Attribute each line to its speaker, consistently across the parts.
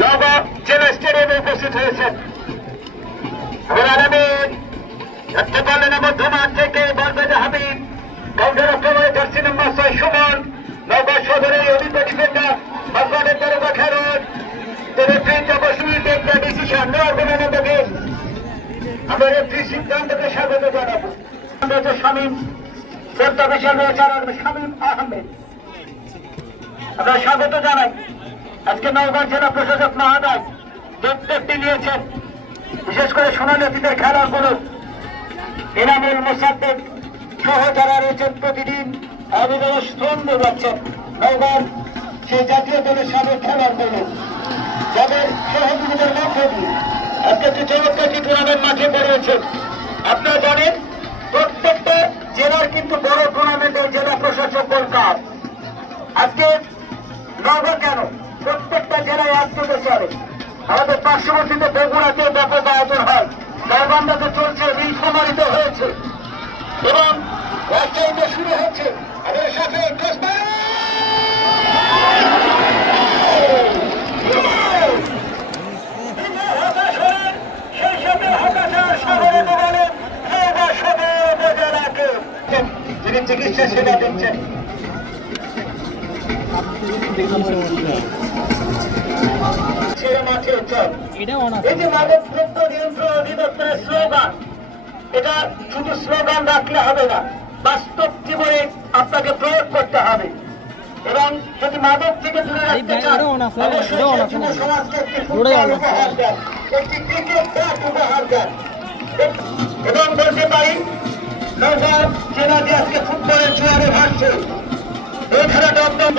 Speaker 1: নগর জেলা স্টেডিয়ামে উপস্থিত হয়েছেন। এবং দেখতে পারলেন মধ্যমাঠ থেকে বরবেদা হাবিব কাউন্টার অক্টোবরে জার্সি নম্বর ছয় সুমন, নগর সদরের অভিজ্ঞ ডিফেন্ডার বাসবাদের তারকা খেলোয়াড় রেফারি তপস্বী একটা ডিসিশন নেওয়ার কোনো মতকে আমরা রেফারি সিদ্ধান্তকে স্বাগত জানাব। রয়েছে স্বাগত জানাই। আজকে নওগাঁ জেলা প্রশাসক মহাদাস উদ্যোগটি নিয়েছেন বিশেষ করে সোনালী অতীতের খেলাগুলো এনামুল মোসাদ্দেক সহ যারা রয়েছেন প্রতিদিন আবেদন স্তম্ভ যাচ্ছেন নওগাঁর সেই জাতীয় দলের সাবেক খেলোয়াড়গুলো যাদের সহযোগিতার মধ্যে দিয়ে আজকে একটি চমৎকার কেন প্রত্যেকটা জেলায় একযোগে চলে। আমাদের পার্শ্ববর্তীতে বগুড়াতে ব্যাপক আয়োজন হয়। গাইবান্ধাতে চলছে নীলফামারিতে হয়েছে। এবং রাজশাহীতে শুরু হচ্ছে আমাদের সাথে সেই সাথে হতাশার শহরে ডুবালেন নওগাঁ সদর উপজেলাকে যিনি চিকিৎসা সেবা দিচ্ছেন ছেড়ে মাঠে চল এই যে মাদক দ্রব্য নিয়ন্ত্রণ অধিদপ্তরের স্লোগান এটা শুধু স্লোগান রাখলে হবে না বাস্তব জীবনে আপনাকে প্রয়োগ করতে হবে এবং যদি মাদক থেকে দূরে রাখতে চান অবশ্যই
Speaker 2: নাকি?
Speaker 1: সমাজকে একটি। উপহার দেন একটি ক্রিকেট ব্যাট উপহার দেন এবং বলতে পারি নৌকার জেলা যে আজকে ফুটবলের জোয়ারে ভাসছে এই খেলাটা অত্যন্ত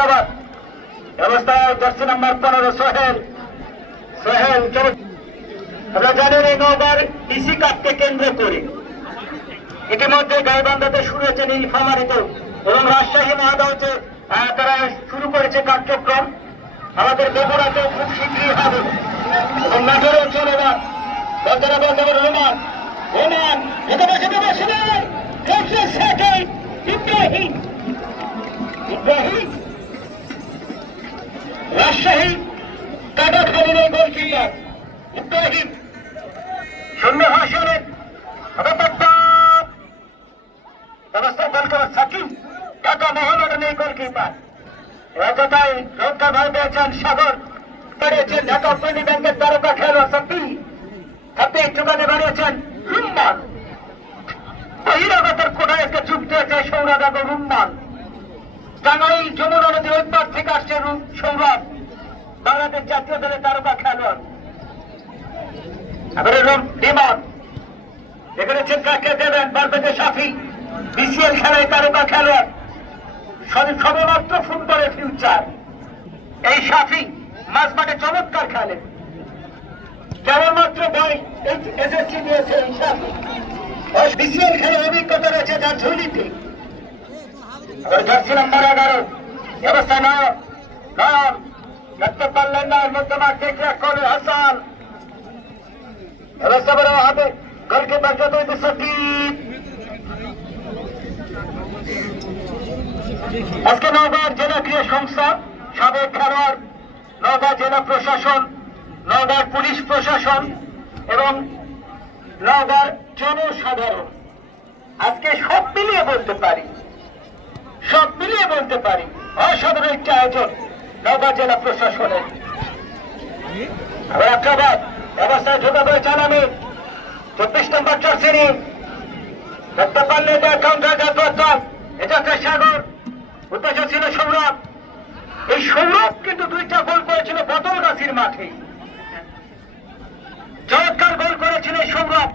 Speaker 1: আবার ব্যবস্থায় জার্সি নাম্বার পনেরো সোহেল। সোহেল আমরা জানেন এই ডিসি কেন্দ্র করে। ইতিমধ্যে গাইবান্ধাতে শুরু হয়েছে নীলফামারিতেও এবং রাজশাহী মহাদা আহ, তারা শুরু করেছে কার্যক্রম। আমাদের বগুড়াতেও খুব মহানগর নেই রক্ষা ভাই পেয়েছেন সাগর। বেড়েছেন ঢাকা অগ্রণী ব্যাংকের তারকা খেলোয়াড় সাপি সাপি চোখানে বেড়েছেন রুম্মান বহিরাগতের কোটায় এসে যুক্ত হয়েছে সৌরভ এবং রুম্মান টাঙ্গাইল যমুনা নদীর ওই থেকে আসছে সৌরভ, বাংলাদেশ তারকা খেলোয়াড়। বিসিএল তারকা খেলোয়াড়। সবেমাত্র ফুটবলের ফিউচার এই সাফি মাঝ মাঠে চমৎকার খেলে। কেবলমাত্র বয়স এসএসসি দিয়েছে এই সাফি বিসিএল খেলে অভিজ্ঞতা রয়েছে যার ঝুলিতে। জার্সি নাম্বার এগারো ব্যবস্থা নাও। নাম, দেখতে পারলেন না, এর মধ্যে মাঠ ঠিক করে হাসান। ব্যবস্থা করে হবে। গোলকিপার যত আজকে নওগাঁ জেলা ক্রীড়া সংস্থা, সাবেক খেলোয়াড়, নওগাঁ জেলা প্রশাসন নওগাঁ পুলিশ প্রশাসন এবং নওগাঁ জনসাধারণ। আজকে সব মিলিয়ে বলতে পারি, সব মিলিয়ে বলতে পারি, অসাধারণ একটি আয়োজন নওগাঁ জেলা প্রশাসনের। আবার আক্রাবাদ ব্যবস্থায় ঢোকাবে চালাবে চব্বিশ নম্বর চার্সেরি দেখতে প্রত্যেকবার এটা সাগর। উদ্দেশ্য ছিল সৌরভ। এই সৌরভ কিন্তু দুইটা গোল করেছিল বদলগাছির মাঠে। চমৎকার গোল করেছিল এই সৌরভ।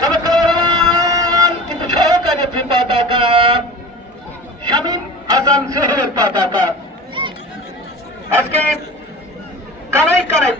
Speaker 1: চমৎকার কিন্তু সহকারে পাতাকা শামীম হাসান সেহের পাতাকা আজকে কানাই কানাই